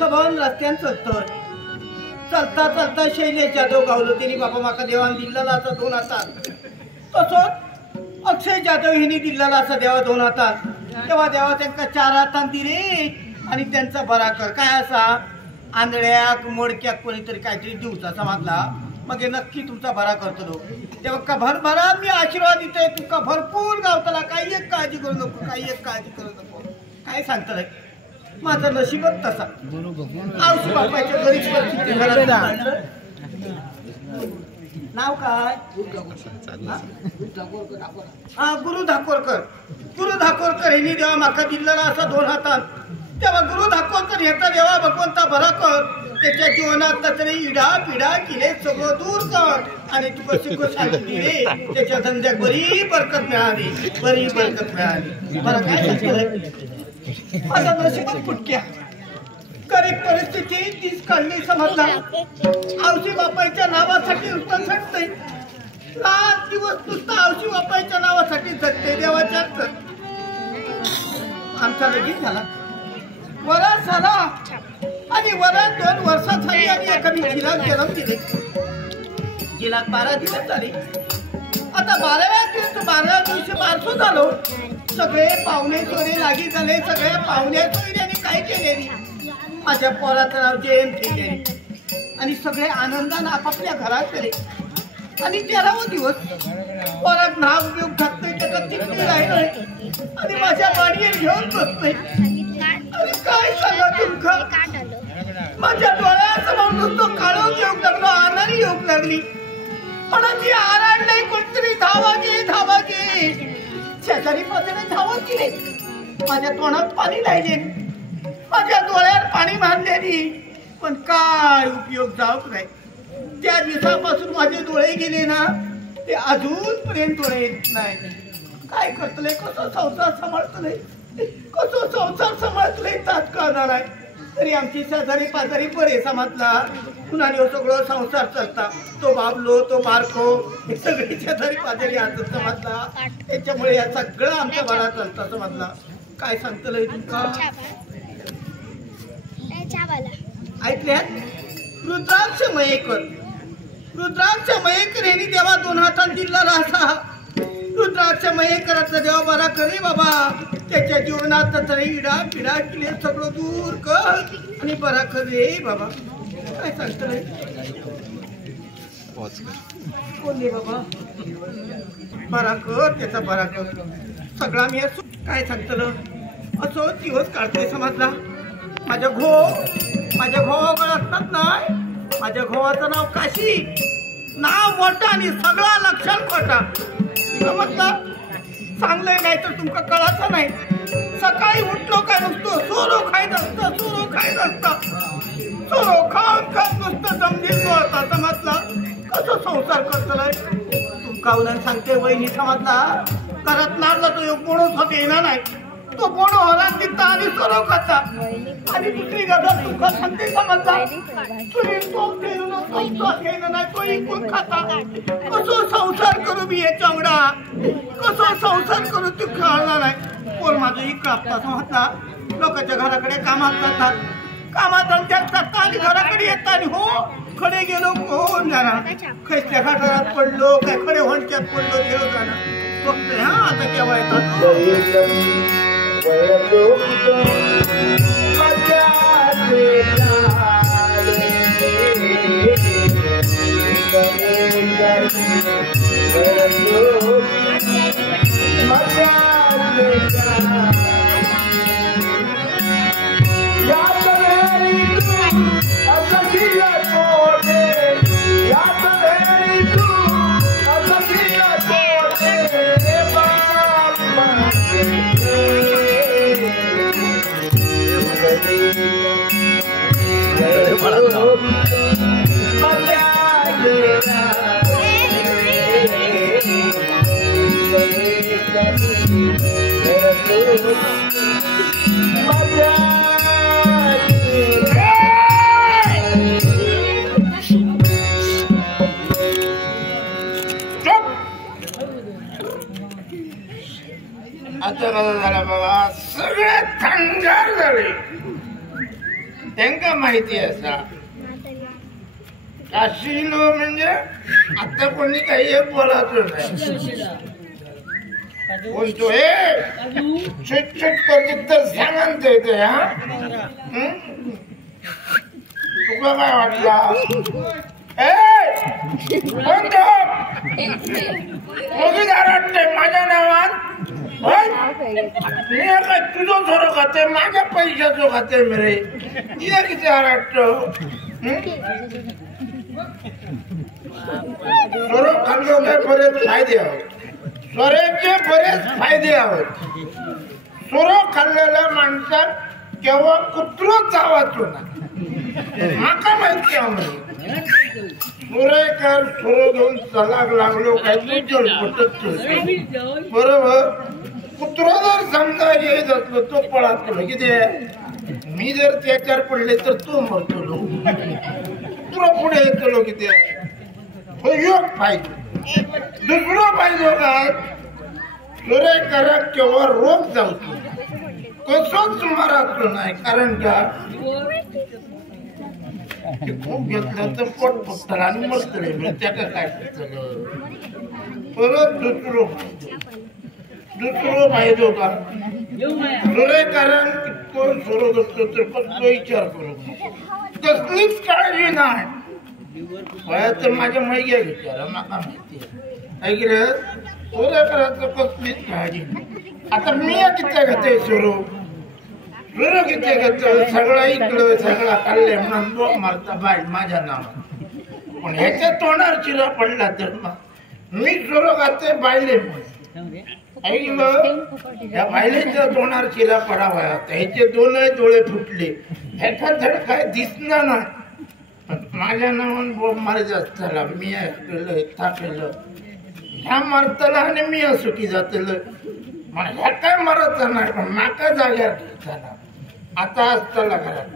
सबन रस्त्यान चलता चलता शैलेश जाधव गावलो तेनी बाबा माका देवान दिल्लेला असा 2 हातात तसोच अक्षय जाधव हिने दिल्लेला असा देवा 2 हातात तेव्हा देवा त्यांना 4 हातान दिले आणि त्यांचा बरा कर काय असा आंधळ्याक मोडक्याक कोणीतरी काहीतरी दिवचा समजला मग नक्की तुमचा बरा करतो तेव्हा भरभरा मी आशीर्वाद देतोय तुका भरपूर गावतला काही एक काळजी करू नको काही एक काळजी करू नको काय सांगतलंय माझं नशीबच तसा आवशी बापाच्या घरीच नाव काय गुरु धाकोरकर यांनी देवा माका दिलेला असा 2 हातात तेव्हा गुरु धाकोरकर ह्याचा देवा भगवंता बरा कर त्याच्या जीवनात तरी इडा पिडा किले सगळं दूर कर आणि तुका सुख शांती रे त्याच्या धंद्यात बरी बरकत मिळाली मला काय सांगतलंय माझा नशिबात फुटक्या गरीब परिस्थिती तीच काढली समजला आवशी बापाच्या नावासाठी उत्तर झटतय लाख दिवस नुसतं आवशी बापाच्या नावासाठी झटते देवाच्या आमचा लगीन झाला वरात झाला आणि वरात 2 वर्षासाठी आणि एका जिल्ह्यात जन्म दिले जिल्ह्यात 12 दिवस झाले आता 12व्या दिवशी बारसो झालो सगळे पाहुणे चोरे लागी झाले सगळे पाहुण्या चोऱ्याने काय केले माझ्या पोराचं नाव जयंत ठेवले आणि सगळे आनंदाने आपापल्या घरात गेले आणि 13वा दिवस पोरात नाव घेऊन घातलंय त्याचा तिकडे राहिलं आणि माझ्या गाडीवर घेऊन बसतोय आणि काय सांगा तुमका माझ्या डोळ्यासमोर नुसतं काळो घेऊन लागलो आनारी येऊन लागली म्हणाची आराड नाही कोणतरी धावा घे शेजारी पाजारी धावत गेले माझ्या तोंडात पाणी लागले माझ्या डोळ्यात पाणी बांधलेली पण काय उपयोग जाऊक नाही त्या दिवसापासून माझे डोळे गेले ना ते अजूनपर्यंत डोळे येत नाही काय करतले कसं संसार सांभाळतले तात कळणार आहे तरी आमची शेजारी पाजारी बरे समजला कुणाने सगळं संसार चालता तो बाबलो तो बारको हे सगळे शेजारी पाजारी आज समजला त्याच्यामुळे या सगळं आमच्या बाळा चालता समजला काय सांगतलंय तुमका ऐकल्यात रुद्राक्ष मयेकर यांनी देवा 2 हातात दिलेला असा रुद्राक्ष मयेकराचा देवा बरा करे बाबा त्याच्या जीवनात तरी इडा पिडा किले सगळं दूर कर आणि बरा करे बाबा काय सांगतलंय कोण बाबा बरा कर त्याचा बरा कर सगळा मी काय सांगतलं असो दिवस काढतोय समजला माझ्या घोवाकडे असतात नाही माझ्या घोवाचं नाव काशी नाव मोठा आणि सगळा लक्षण खोटा समजलं चांगलंय नाही तर तुमका कळायचं नाही सकाळी उठलो काय नुसतं सोरो खायचं असतं सोरो खाऊन नुसतं जमदील होता समजला कसं संसार करतलंय तुमका उन्हाने सांगते वहिनी समजला घरात नारला तो एक बोणस होते येणार नाही तो बोण होरात तिथं आणि सोरो खाता आणि दुसरी गजर तुमका सांगते समजला कसं संसार करू मी हे चौडा कसं संसार करू तू कळणार नाही पोर माझं इकडं असता समजला लोकांच्या घराकडे कामात जातात कामात जातात आणि घराकडे येतात आणि हो खडे गेलो कोण जाणार खैसल्या घाटात पडलो काय खडे होंडक्यात पडलो गेलो जाणार बघतोय हा आता केव्हा येतात Yeah. आता कसं झालं बघा, सगळे थंगार झाले. त्यांना माहिती असा काशीलो म्हणजे आता कोणी काही एक बोलायचं नाही. बोलतो हे छट करतो तर सांगायचं येते. हा तुला काय वाटला? माझ्या नावात मी काय तुझं सोरं खाते, माझ्या पैशाचं खाते मेरे किती आराट सोरं खाल्लो काय बरेच फायदे आहोत. सोऱ्याचे बरेच फायदे आहोत. सोरं खाल्लेल्या माणसात केव्हा कुत्रच जावाचो ना. माका माहिती आम्ही सुरेकर सुरो घेऊन चलाक लागलो काय तुझ्या पटत बरोबर. कुत्रा जर समजा येत असलो तो पळत गेलो किती. मी जर त्याच्यावर पडले तर तो मरतो. कुत्रा पुढे येतो किती. योग पाहिजे. दुसरं पाहिजे काय सुरेकराक केव्हा रोग जाऊतो कसोच मारायचो नाही. कारण का खूप घेतलं तर पोट फुटतं आणि मरतले त्याला काय परत दुसरं पाहिजे का सुरेकरान कोण सोडत असतो तर फक्त विचार करू कसलीच काळजी नाही. तर माझ्या मैया विचार मला माहिती ऐकलं. सुरेकराचं कसलीच काळजी. आता मी किती घेते सुरू किती घेतो. सगळं ऐकलं सगळं खाल्ले म्हणून लोक मारता बाय माझ्या नावात. पण ह्याच्या तोंडावर चिरा पडला तर मी सुरू खाते बायले ऐकलं. या बायलेच्या तोंडावर चिरा पडावा. ह्याचे दोनही डोळे फुटले. ह्याचा धड काय दिसणार नाही. माझ्या नावान बोब मारायचं असताना मी केलं थापेलं ह्या मारताला आणि मी सुखी जातलं. मला ह्या काय मारत नाही पण नाका जाग्यावर झाला. आता असताना घरात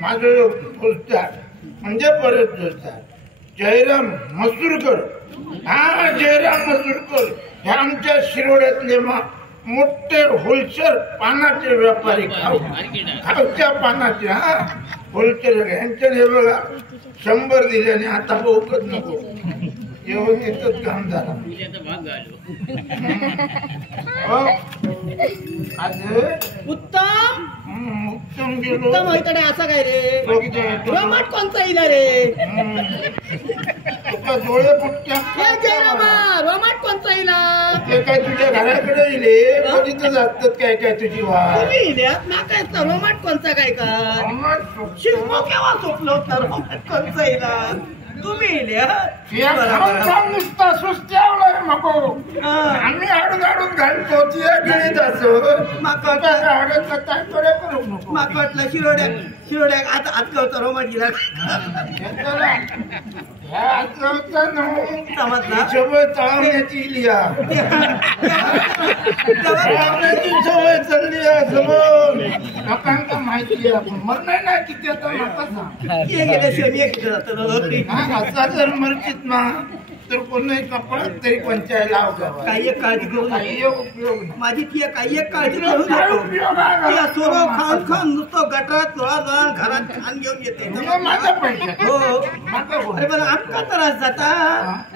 माझं फुलतात म्हणजे परत जोडतात. जयराम मसूरकर. हा जयराम मसूरकर हे आमच्या शिरोड्यातले मोठे होलसेल पानाचे व्यापारी. खावच्या पानाचे. हा होलसेल यांच्या हे बघा 100 दिल्याने आता बघत नको व्यवस्थितच काम झाला. उत्तम उत्तम गेलो. उत्तम होईकडे असा काय रे. रोमाट कोणता येईल रे. डोळे फुटत्या रोमाट कोणता येईल. ते काय तुझ्या घराकडे येईल बघितलं जातात काय काय तुझी वाट नाकाय रोमाट कोणता काय का शिल्प केव्हा सुटलो तर रोमाट कोणता येईल. तुम्ही नुसता सुस्त्यावलाय नको. आम्ही हाडून घालतो ती गणित असं माका करू नको. माका वाटलं शिरोड्या आता हात कवता रोमाट गेला तळवण्याची लिहा सवय चालली लोकांना माहिती आहे. मरण नाही किती असा जर मर्जीत ना तर कोणी कपड्यात तरी पंचायत लाव. काही एक काळजी घेऊ काही उपयोग माझी ती काही एक काळजी करू नको. सोरो खाऊन नुसतं गटारात लोळा घरात खान घेऊन येते. माझा पैसा हो अरे बरं आमका त्रास जाता.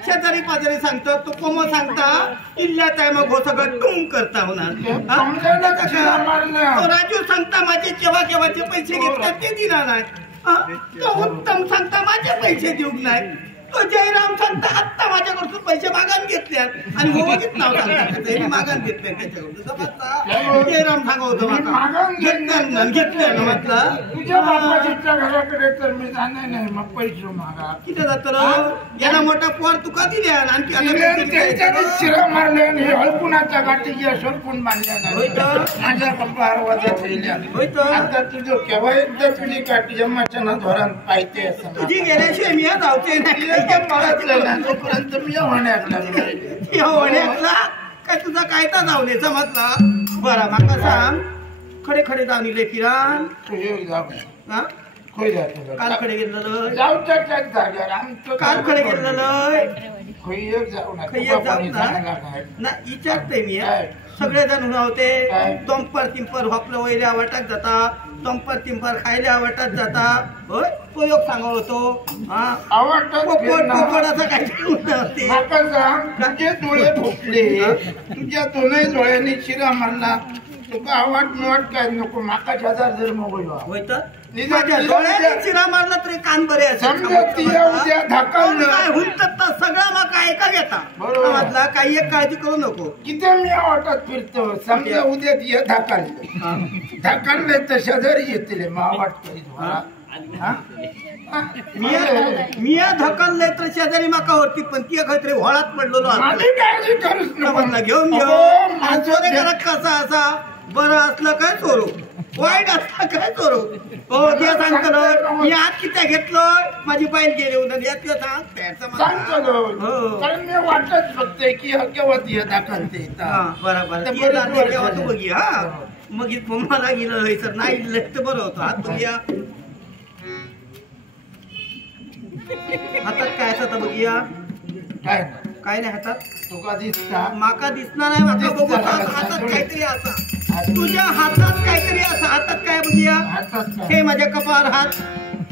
शेजारी पाजारी सांगतो तो कोमो सांगता इल्ल्यात आहे मग सगळं टुंग करता होणार. राजू सांगता माझे केव्हाचे पैसे घेतले ते दिला नाही. तो उत्तम सांगता माझे पैसे देऊ नाही. तो जयराम सांगता आत्ता माझ्याकडून पैसे मागान घेतल्यात आणि गोवागीत नाव सांगतात मागान घेतले त्याच्याकडून समजता जयराम सांगा होतं मागान घेतलं म्हटलं तुझ्या बापाच्या घराकडे तर मी जाणार नाही मग पैसे मागा किती जात याला मोठा पोर तुका दिल्या आणि शिरा मारले आणि हळकुणाच्या गाठीच्या सरकून बांधल्या माझ्या पप्पा वाजत राहिल्या आता तुझं केव्हा एकदा तुझी काठी जमाच्या धोरण पाहिजे तुझी गेल्याशिवाय मी धावते नाही तोपर्यंत मी होण्यात होण्यातला काय तुझा काय तर धावले समजला बरं माका सांग खडे खडे जाऊन फिरान हा काल खडे गेलेलं काल खडे गेलेलं ना विचारते मी सगळे जण होते तंपर तिंपर होपलं वैरे आवटाक जाता तंपर तिंपर खायला आवटात जाता होय तो योग सांगा होतो पोपडाचा काय तुझे डोळे भोपले तुझ्या दोनही डोळ्यांनी शिरा मारला तुका आवड निवड काय नको माका हजार जर मोबाईल होय तर चिरा मारला तरी कान बरे उद्या ढाकल काय हुंत सगळा माका ऐका घेता बरोबर काही एक काळजी करू नको किती मी वाटत फिरतो समजा उद्या ये ढाकलले तर शेजारी येतील मग वाटत मी ढकलले तर शेजारी माका होती पण ती काहीतरी व्हाळात पडलेलो घेऊन घेऊन कसा असा बरं असलं काय चोरू वाईट असलं काय चोरू हो ते सांगतो मी आज किती घेतलोय माझी पायल गेली उद्या यातलं सांगतो कारण मी वाटत बघतोय की केव्हा ती दाखलते बरोबर तू बघी हा मग मला गेलं सर नाही तर बरं होतं हात बघूया हातात काय असतं बघूया काय नाही हातात तुका दिसता माका दिसणार नाही माका बघू हातात काहीतरी असा तुझ्या हातात काहीतरी असा हातात काय बघूया हे माझ्या कपाळ हात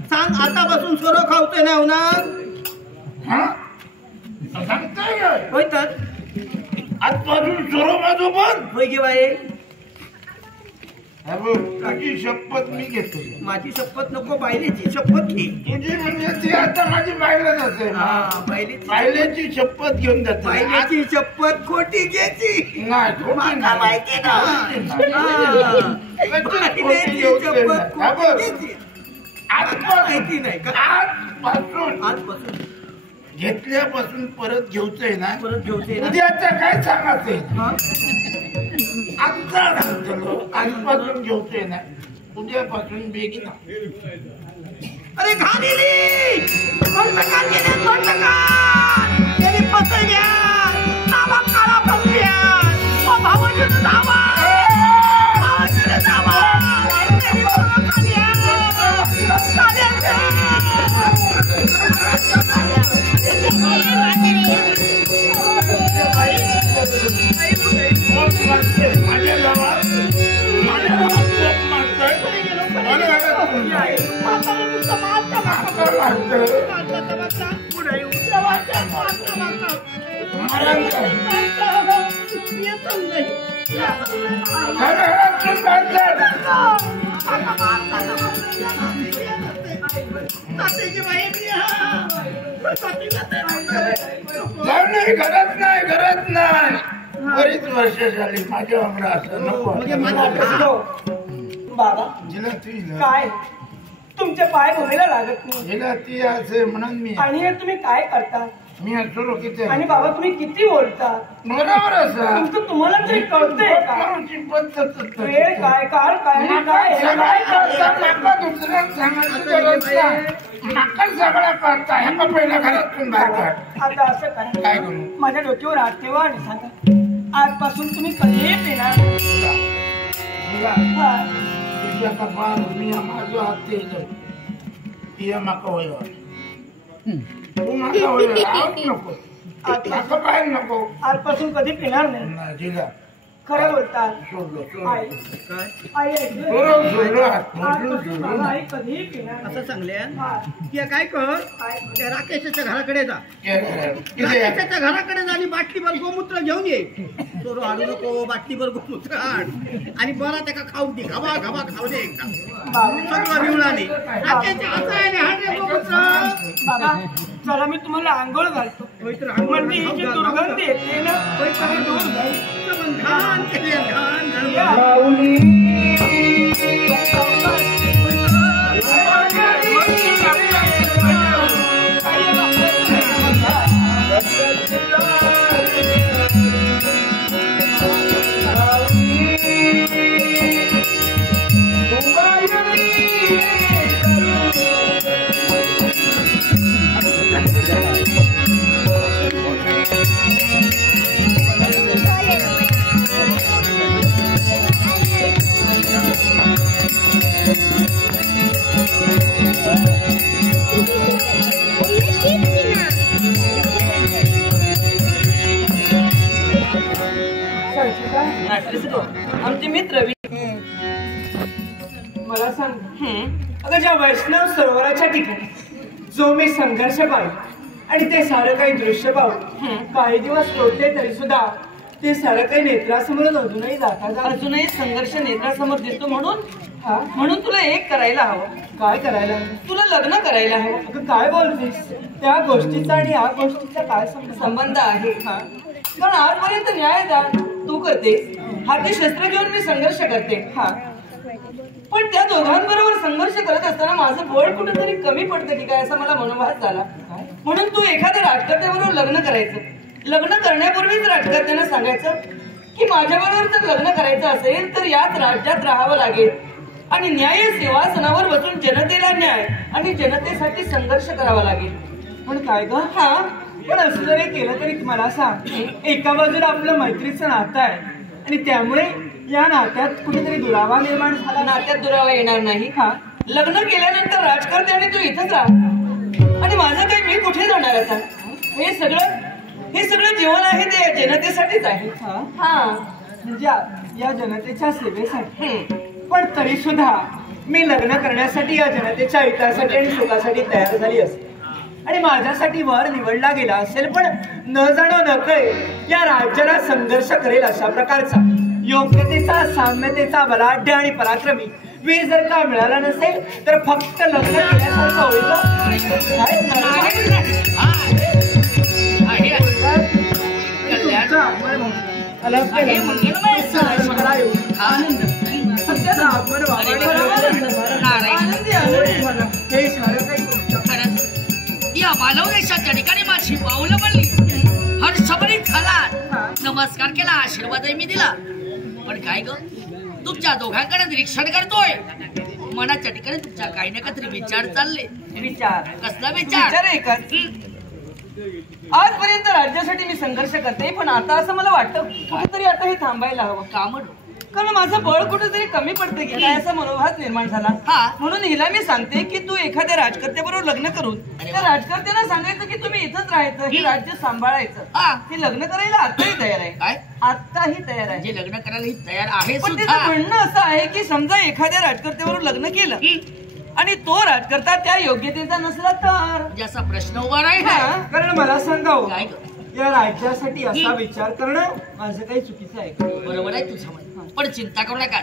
सांग आतापासून सोरो खावतोय ना होणार होय तर आजपासून सोरो माझो पण होय गे बाई तुझी शपथ मी घेतो माझी शपथ नको बायलेची शपथ घे तुझी म्हणजे ती आता माझी बायलाच असेल बायलेची शपथ घेऊन जाते बायलेची शपथ खोटी घ्यायची नाही माहिती माहिती नाही आजपासून घेतल्यापासून परत घेऊचंय ना परत घेऊचंय उद्याचं काय सांगायचंय आजपासून घेऊचंय ना उद्यापासून बेगीन अरे घालेली फसल्या नावा काळा फसल्या भावाची नावा घरात नाही बरीच वर्ष झाली माझ्या अंगडा असं नको बाबा काय तुमचे पाय धुवायला लागत नाही हिला ती असे म्हणून मी आणि हे तुम्ही काय करता मी असलो किती आणि बाबा तुम्ही किती बोलता बरोबर असं तुमचं तुम्हाला तरी कळतंय का वेळ काय काळ काय दुसऱ्या सांगायचं नाका सगळा करता ह्या पहिल्या घरातून बाहेर काढ आता असं करा काय करू माझ्या डोक्यावर हात ठेवा आणि सांगा आजपासून तुम्ही कधी पिणार तुझ्या कपाळ मी माझं हात ते माका होय तू माझा होय नको आता काय नको आजपासून कधी पिणार नाही जिला खरं बोलतात आई कधी पिणार असं चांगल्या काय कर त्या राकेशाच्या घराकडे जा राकेशाच्या घराकडे जा आणि बाटलीभर गोमूत्र घेऊन ये चोरू हाडू नको बाटली बरोबर उतराड आणि बरा त्याका खाऊ दे घबा घबा खाऊ दे एकदा सगळं मिळाली बाबा चला मी तुम्हाला आंघोळ घालतो म्हणजे ही जी दुर्गंधी येते ना काही दूर घाण केली घाण आमचे मित्र मला सांग अगं ज्या वैष्णव सरोवराच्या ठिकाणी जो मी संघर्ष पाहिला आणि ते सारं काही दृश्य पाहून काही दिवस लोटले तरी सुद्धा ते सारं काही नेत्रासमोर अजूनही जाता अजूनही संघर्ष नेत्रासमोर दिसतो म्हणून तुला एक करायला हवं. काय करायला? तुला लग्न करायला हवं. अगं काय बोलतेस? त्या गोष्टीचा आणि या गोष्टीचा काय संबंध आहे? कारण आजपर्यंत न्यायदान तू करतेस, हाती शस्त्र घेऊन मी संघर्ष करते. पण त्या दोघांबरोबर संघर्ष करत असताना माझं बळ कुठेतरी कमी पडतं की काय असा मला मनोभास झाला. म्हणून तू एखाद्या राजकर्त्याबरोबर लग्न करायचं. लग्न करण्यापूर्वीच राजकर्त्यांना सांगायचं की माझ्याबरोबर जर लग्न करायचं असेल तर याच राज्यात राहावं लागेल आणि न्याय सिंहासनावर बसून जनतेला न्याय आणि जनतेसाठी संघर्ष करावा लागेल. पण काय ग? पण असं जरी केलं तरी मला सांग, एका बाजूला आपलं मैत्रीचं नातं आहे आणि त्यामुळे या नात्यात कुठेतरी दुरावा निर्माण झाला. नात्यात दुरावा येणार नाही. लग्न केल्यानंतर राजकारत्याने तू इथंच राहा आणि माझं काही मी कुठे जाणार आता? हे सगळं जीवन आहे ते जनतेसाठीच आहे. म्हणजे या जनतेच्या सेवेसाठी. पण तरी सुद्धा मी लग्न करण्यासाठी या जनतेच्या हितासाठी आणि सुखासाठी तयार झाली असेल आणि माझ्यासाठी वर निवडला गेला असेल, पण न जाणो नकळे या राज्याला संघर्ष करेल अशा प्रकारचा योग्यतेचा, साम्यतेचा, बलाढ्य आणि पराक्रमी वीर जर का मिळाला नसेल तर फक्त लग्न केल्यासारखं होईल. या मालव देशाच्या ठिकाणी माझी पाऊलं पडली, हर्षभरीत झाला, नमस्कार केला, आशीर्वादही मी दिला. पण काय ग, तुमच्या दोघांकडे निरीक्षण करतोय, मनाच्या ठिकाणी तुमच्या काही ना काहीतरी विचार चालले. विचार? कसला विचार? आजपर्यंत राज्यासाठी मी संघर्ष करते, पण आता असं मला वाटतं कुठेतरी आता हे थांबायला हवं. का म्हणून? कारण माझं बळ कुठेतरी कमी पडते की काय असा मनोभास निर्माण झाला. म्हणून हिला मी सांगते की तू एखाद्या राजकर्त्याबरोबर लग्न करून त्या राजकर्त्यांना सांगायचं की तुम्ही इथंच राहायचं, हे राज्य सांभाळायचं. हे लग्न करायला आताही तयार आहे. काय? आताही तयार आहे. जे लग्न करायला तयार आहे. पण त्याचं म्हणणं असं आहे की समजा एखाद्या राजकर्त्याबरोबर लग्न केलं आणि तो राजकर्ता त्या योग्यतेचा नसला तर ज्याचा प्रश्न उभा राहील. कारण मला सांगावं, या राज्यासाठी असा विचार करणं माझं काही चुकीचं आहे. बरोबर आहे तुझं म्हणणं, पण चिंता करू नका.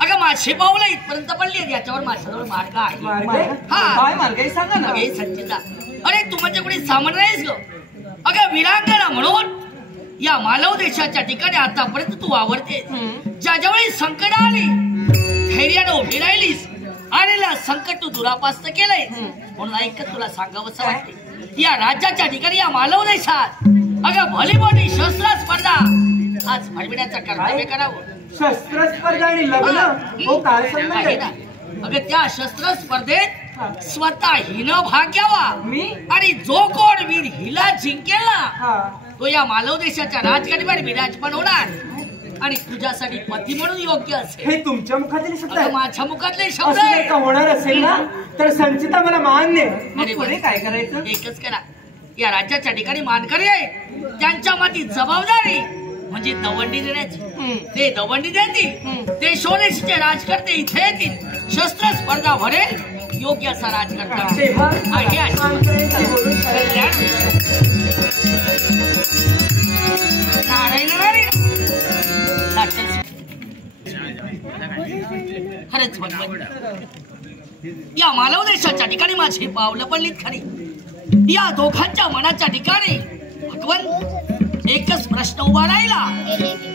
अगं माझे पाऊलं इथपर्यंत पडली, याच्यावर माझ्याजवळ मार्ग आहे. काय मार्ग आहे सांगा ना. संचिता, अरे तू म्हणजे कोणी सामान्य नाहीस ग. अगं वीरांगना म्हणून या मालव देशाच्या ठिकाणी आतापर्यंत तू वावरते. ज्यावेळी संकट आली धैर्यानं उभी राहिलीस, आलेला संकट तू दुरापास्त केलंय. म्हणून ऐकत तुला सांगावंसं वाटते, या राज्याच्या ठिकाणी या मालव देशात अगं भली मोठी शस्त्र स्पर्धा आज भरविण्याचं कर्तव्य करावं. शस्त्र स्पर्धा आणि लग्न हो काय संबंध आहे? अगं त्या शस्त्र स्पर्धेत स्वतः हिनं भाग घ्यावा मी आणि जो कोण वीर हिला जिंकेल ना तो या मालव देशाच्या राजकारणावर विराजमान होणार आणि तुझ्यासाठी पती म्हणून योग्य असेल. हे तुमच्या मुखातील शब्द आहे? माझ्या मुखातले शब्द का होणार असेल ना तर संचिता मला मान्य. पुढे काय करायचं? एकच करा, या राज्याच्या ठिकाणी मानकरी आहेत त्यांच्या माती जबाबदारी म्हणजे दवंडी देण्याची. ते दवंडी देतील, ते सोनेशीचे राजकर्ते इथे येतील, शस्त्र स्पर्धा भरेल, योग्य असा राजकर्ता. नारायण खरंच भगवंत, या मालव देशाच्या ठिकाणी माझी पावलं पडलीत खरी. या दोघांच्या मनाच्या ठिकाणी भगवंत एकच प्रश्न उभा राहिला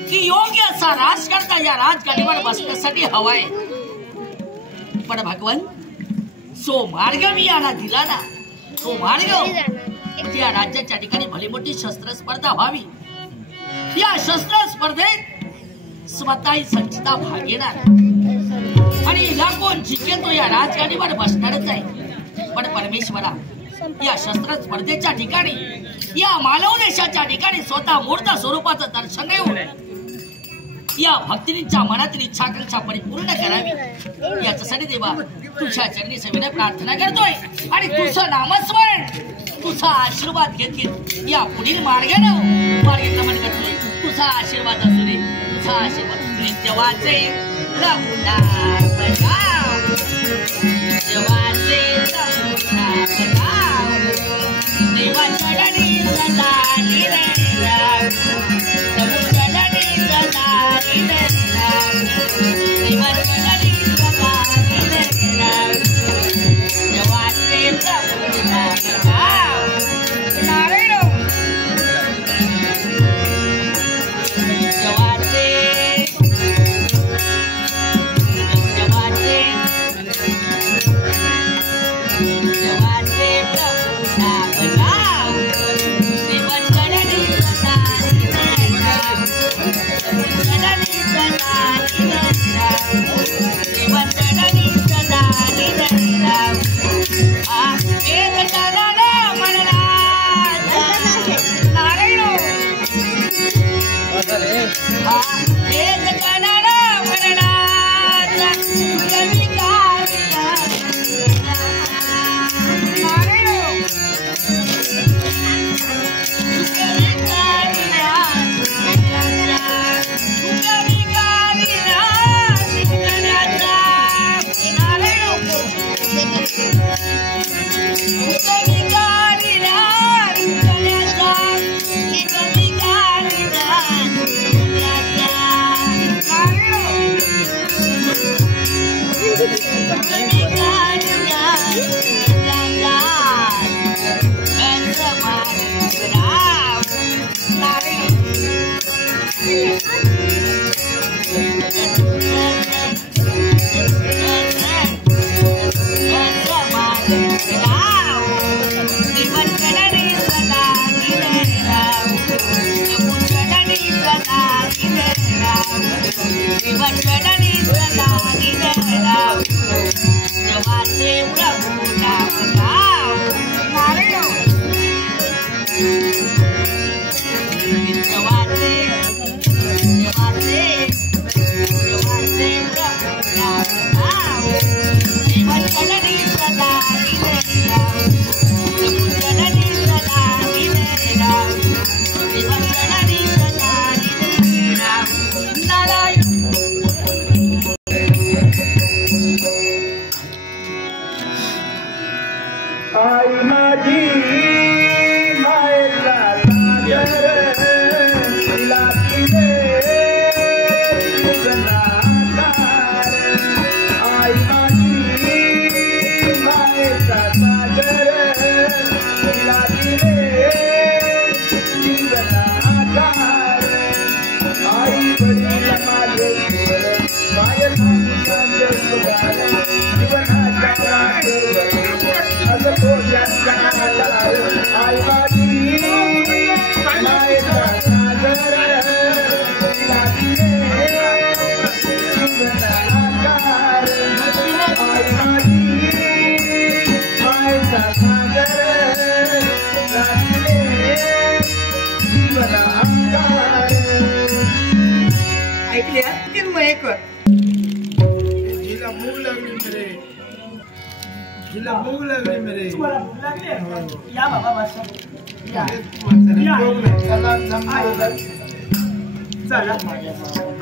की योग्य असा राजकर्ता या राजगाडीवर बसण्यासाठी हवाय. पण भगवंत, जो मार्ग मी याला दिला ना, तो मार्ग या राज्याच्या ठिकाणी भली मोठी शस्त्र स्पर्धा व्हावी. या शस्त्र स्पर्धेत स्वतःही संचिता भाग घेणार आणि कोण जिंकेल तो या राजगाडीवर बसणारच आहे. पण परमेश्वरा, या शस्त्र स्पर्धेच्या ठिकाणी या मालव देशाच्या ठिकाणी स्वतः मूर्त स्वरूपाचं दर्शन घेऊन या भक्तींच्या मनातील इच्छाकांक्षा परिपूर्ण करावी. याच्यासाठी देवा तुझ्या चरणी सेवेने प्रार्थना करतोय आणि तुझं नामस्मरण, तुझा आशीर्वाद घेतील या पुढील मार्गक्रमण करतोय. तुझा आशीर्वाद असू दे, तुझा आशीर्वाद देवाचे रघुनाथ बजाव, देवाचे रघुनाथ बजाव, देवाचरणी सदा निरंतर, देवाचरणी सदा निरंतर, देवाचरणी सदा निरंतर, देवाचे रघुनाथ बजाव. नारायण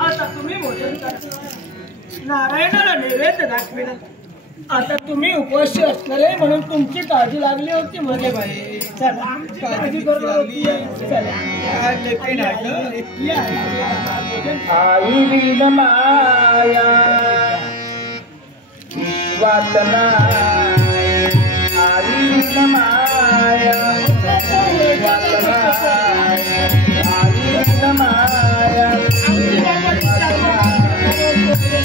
आता तुम्ही नारायणाला नैवेद्य दाखविला. आता तुम्ही उपवासी असणार आहे म्हणून तुमची काळजी लागली होती मध्ये बाई. चला काळजी करणार होती. वातना आई माया वातना आई माया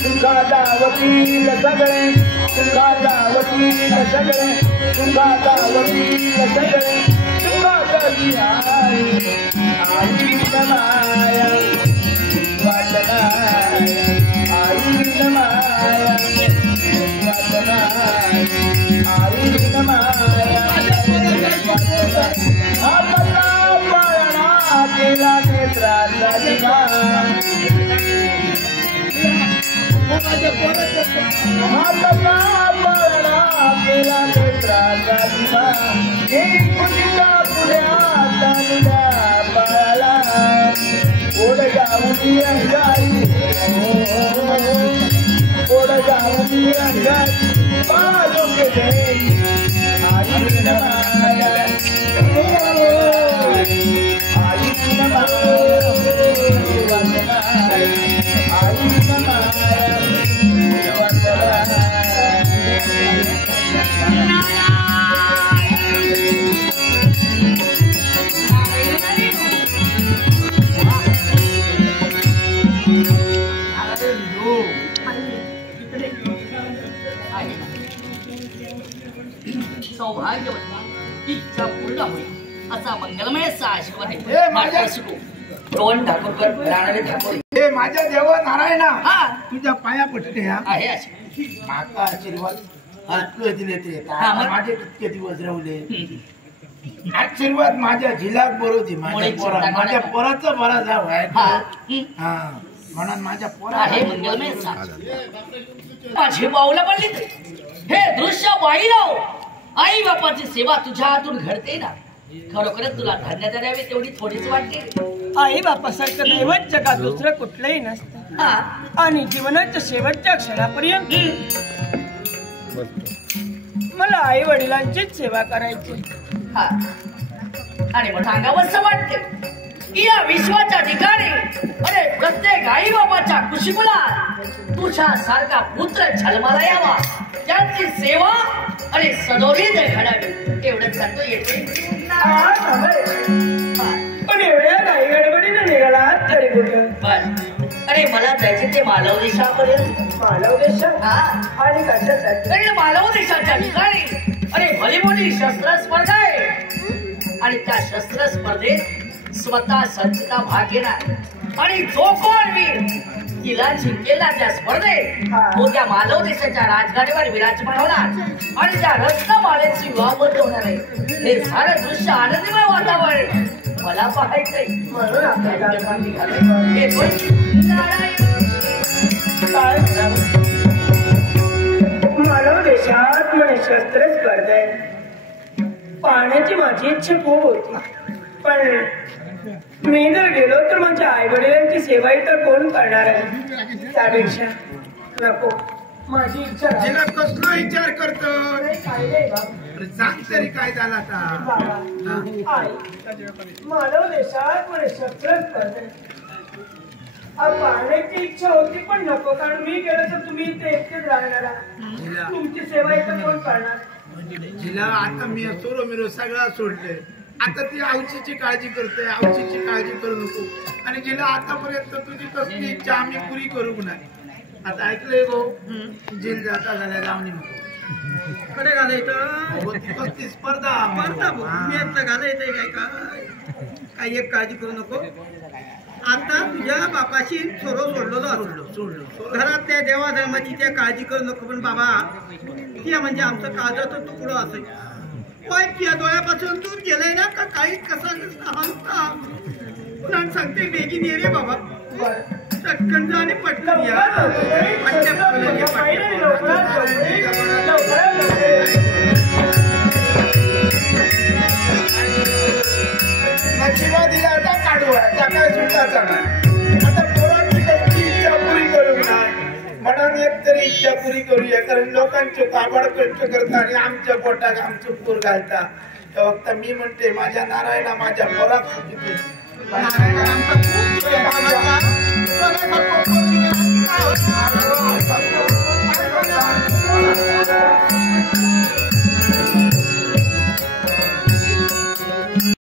तुझा वकील सगळे तुझा वकील सगळे तुझा वकील सगळे तुझा आई माया वातना आई माया वातना आई माया आपला पाळणा केला नेत्राचा दिवा आपला पाळणा केला नेत्राचा दिवा हे कुठल्या पुण्यात आणल्या बाळाला ओढ गावली अंगाई ओढ गावली अंगाई बाळू गेले आई माया आई सौभाग्यवती इच्छा पूर्ण होईल असा मंगलमय असा आशीर्वाद हे आहे माझ्या- माझ्या सुखो रोहन ठाकूरकर राहणारे ठाकूर हे माझ्या देवा नारायणा हा तुझ्या पाया पटते हा आहे अशी माका आशीर्वाद तुला दिले ते हा, मग? माझे कितके दिवस राहुले आशीर्वाद माझ्या झिलाक बरोदी मुळे चिंता माझ्या करा. पोराचा बरा जाव आहे हा हा म्हणून माझ्या पोरा आहे मंगलमय असा माझी पावलं पडली हे दृश्य पाहिलं आई बापाची सेवा तुझ्या हातून घडते ना खरोखरच तुला धन्यता द्यावी तेवढी थोडीच वाटते आई बापासारखं दैवत जगात दुसरं कुठलंही नसतं हा आणि जीवनाच्या शेवटच्या क्षणापर्यंत मला आई वडिलांचीच सेवा करायची हा आणि मग सांगावंसं वाटते की या विश्वाच्या ठिकाणी अरे प्रत्येक आई बाबाच्या कुशीमुला तुझ्या सारखा पुत्र जन्माला यावा त्यांची सेवा आणि सदोरी घडावी एवढंच सांगतो येते पण एवढ्या काही गडबडीने निघाला तरी कुठं बर अरे मला जायचे ते मालव देशापर्यंत मालव देशात हा आणि कशासाठी अरे मालव देशाच्या ठिकाणी अरे भली मोठी शस्त्र स्पर्धा आहे आणि त्या शस्त्र स्पर्धेत स्वतः संचिता भाग घेणार आणि जो कोण वीर तिला जिंकेला त्या स्पर्धेत तो त्या मालव देशाच्या राजगाडीवर विराजमान होणार आणि त्या रत्नमाळेची विवाहबद्ध होणार आहे हे सारं दृश्य आनंदमय वातावरण मला पाहायचंय म्हणून आपल्याला येतोय नारायण काय मानव देशात म्हणे शस्त्र स्पर्धा आहे पाहण्याची माझी इच्छा खूप होती पण मी जर गेलो तर माझ्या आई वडिलांची सेवाही तर कोण करणार आहे त्यापेक्षा नको माझी इच्छा नाही. जिला कसला विचार करतो काय नाही बाबा. सांग तरी काय झाला आता बाबा, आई, मानव देशात म्हणे शस्त्र स्पर्धा आहे. पाहण्याची इच्छा होती पण नको कारण मी गेलो तर तुम्ही इथे एकटेच राहणार आहात. तुमची सेवा इथं कोण करणार जिला आता मी सोरो मिरो सगळा सोडले आता ती औषधीची काळजी करते औषधीची काळजी करू नको आणि जिला आतापर्यंत तुझी कसली इच्छा आम्ही पुरी करू नाही आता ऐकलंय गो जिल जाता झाल्या जाऊन कडे घालायचं कसली स्पर्धा घालायचंय काय एक काळजी करू नको आता तुझ्या बापाशी सोडलो घरात त्या देवा धर्माची त्या काळजी करू नको पण बाबा ती म्हणजे आमचं काळजाचं तुकडं असेल वाईट या डोळ्यापासून दूर गेलाय ना का काही कसा पुन्हा सांगते बेगीन ये रे बाबा चटकन जा आणि पटकन या नशिबा दिला आता काढवा त्या काय सुटाचा आता पोरांची कसली इच्छा पुरी करू नाही म्हणून एक तरी इच्छा पुरी करूया कारण लोकांचे काबाड कष्ट करता आणि आमच्या पोटात आमचं पूर घालता त्या वक्त मी म्हणते माझ्या नारायणा माझ्या पोरात नारायण आमचा खूप